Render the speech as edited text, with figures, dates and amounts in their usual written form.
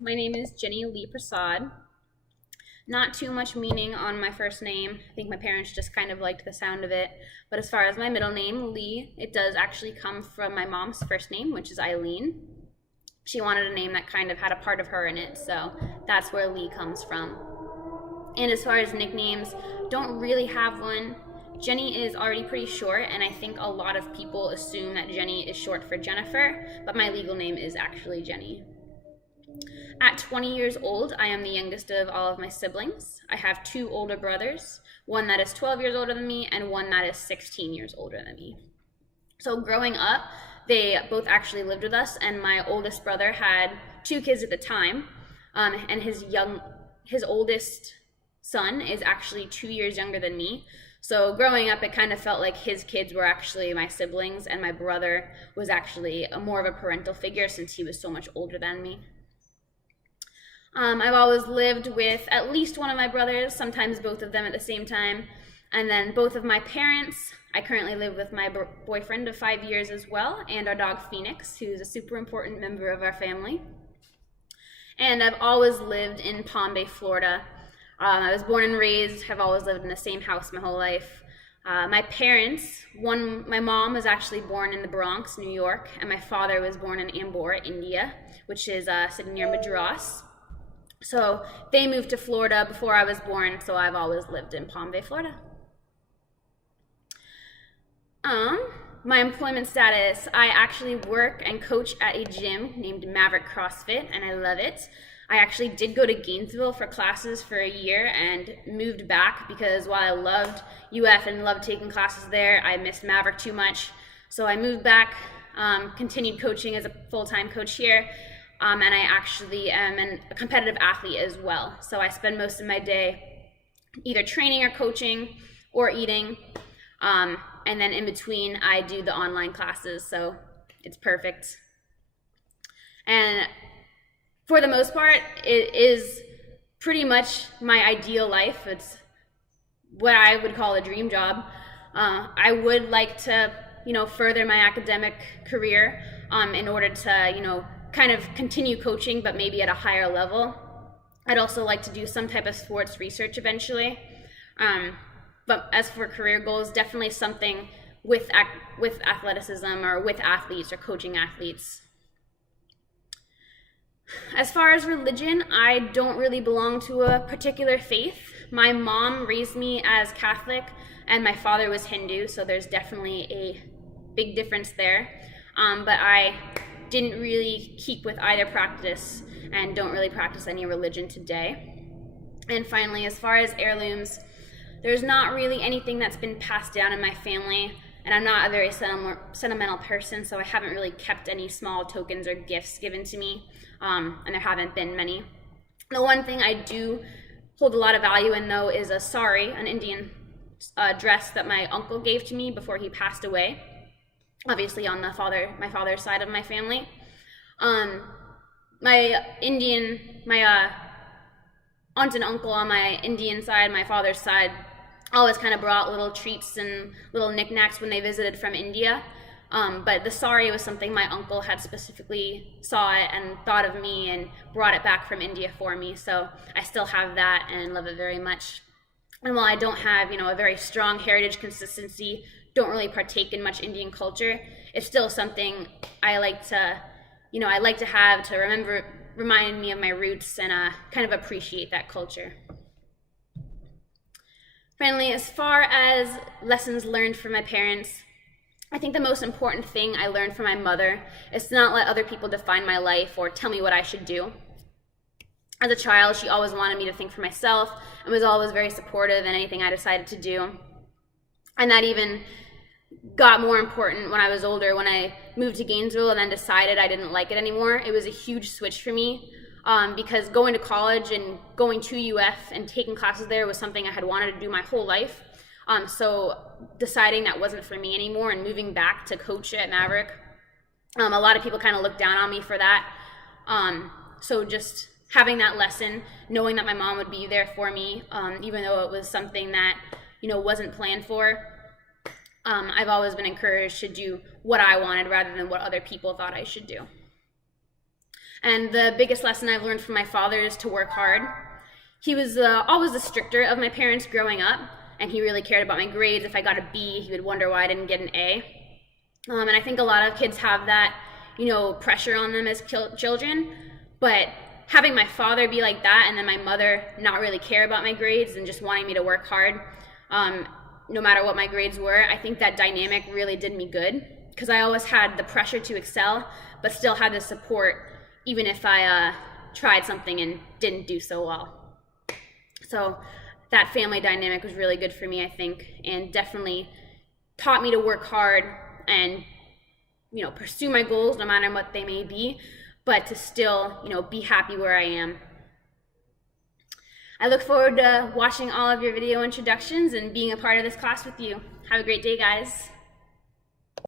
My name is Jenny Lee Prasad. Not too much meaning on my first name. I think my parents just kind of liked the sound of it. But as far as my middle name, Lee, it does actually come from my mom's first name, which is Eileen. She wanted a name that kind of had a part of her in it, so that's where Lee comes from. And as far as nicknames, don't really have one. Jenny is already pretty short, and I think a lot of people assume that Jenny is short for Jennifer, but my legal name is actually Jenny. At 20 years old, I am the youngest of all of my siblings. I have two older brothers, one that is 12 years older than me and one that is 16 years older than me. So growing up, they both actually lived with us, and my oldest brother had two kids at the time, and his oldest son is actually 2 years younger than me. So growing up, it kind of felt like his kids were actually my siblings, and my brother was actually more of a parental figure since he was so much older than me. I've always lived with at least one of my brothers, sometimes both of them at the same time, and then both of my parents. I currently live with my boyfriend of 5 years as well, and our dog Phoenix, who's a super important member of our family. And I've always lived in Palm Bay, Florida. I was born and raised, have always lived in the same house my whole life. My parents, my mom was actually born in the Bronx, New York, and my father was born in Ambora, India, which is sitting near Madras. So they moved to Florida before I was born, so I've always lived in Palm Bay, Florida. My employment status, I actually work and coach at a gym named Maverick CrossFit, and I love it. I actually did go to Gainesville for classes for a year and moved back because while I loved UF and loved taking classes there, I missed Maverick too much. So I moved back, continued coaching as a full-time coach here, and I actually am a competitive athlete as well. So I spend most of my day either training or coaching or eating. And then in between, I do the online classes, so it's perfect. And for the most part, it is pretty much my ideal life. It's what I would call a dream job. I would like to, further my academic career in order to, kind of continue coaching, but maybe at a higher level. I'd also like to do some type of sports research eventually. But as for career goals, definitely something with athleticism or with athletes or coaching athletes. As far as religion, I don't really belong to a particular faith. My mom raised me as Catholic and my father was Hindu, so there's definitely a big difference there. But I didn't really keep with either practice and don't really practice any religion today. And finally, as far as heirlooms, there's not really anything that's been passed down in my family, and I'm not a very sentimental person, so I haven't really kept any small tokens or gifts given to me, and there haven't been many. The one thing I do hold a lot of value in, though, is a sari, an Indian dress that my uncle gave to me before he passed away, obviously on my father's side of my family. My aunt and uncle on my Indian side, my father's side, always kind of brought little treats and little knickknacks when they visited from India. But the sari was something my uncle had specifically saw it and thought of me and brought it back from India for me. So I still have that and love it very much. And while I don't have, a very strong heritage consistency, don't really partake in much Indian culture, it's still something I like to, have to remind me of my roots and kind of appreciate that culture. Finally, as far as lessons learned from my parents, I think the most important thing I learned from my mother is to not let other people define my life or tell me what I should do. As a child, she always wanted me to think for myself and was always very supportive in anything I decided to do. And that even got more important when I was older, when I moved to Gainesville and then decided I didn't like it anymore. It was a huge switch for me because going to college and going to UF and taking classes there was something I had wanted to do my whole life. So deciding that wasn't for me anymore and moving back to coach at Maverick, a lot of people kind of looked down on me for that. So just having that lesson, knowing that my mom would be there for me, even though it was something that, wasn't planned for, I've always been encouraged to do what I wanted rather than what other people thought I should do. And the biggest lesson I've learned from my father is to work hard. He was always the stricter of my parents growing up, and he really cared about my grades. If I got a B, he would wonder why I didn't get an A. And I think a lot of kids have that, pressure on them as children. But having my father be like that, and then my mother not really care about my grades and just wanting me to work hard, no matter what my grades were, I think that dynamic really did me good, because I always had the pressure to excel, but still had the support, even if I tried something and didn't do so well. So that family dynamic was really good for me, I think, and definitely taught me to work hard and, pursue my goals no matter what they may be, but to still, be happy where I am. I look forward to watching all of your video introductions and being a part of this class with you. Have a great day, guys.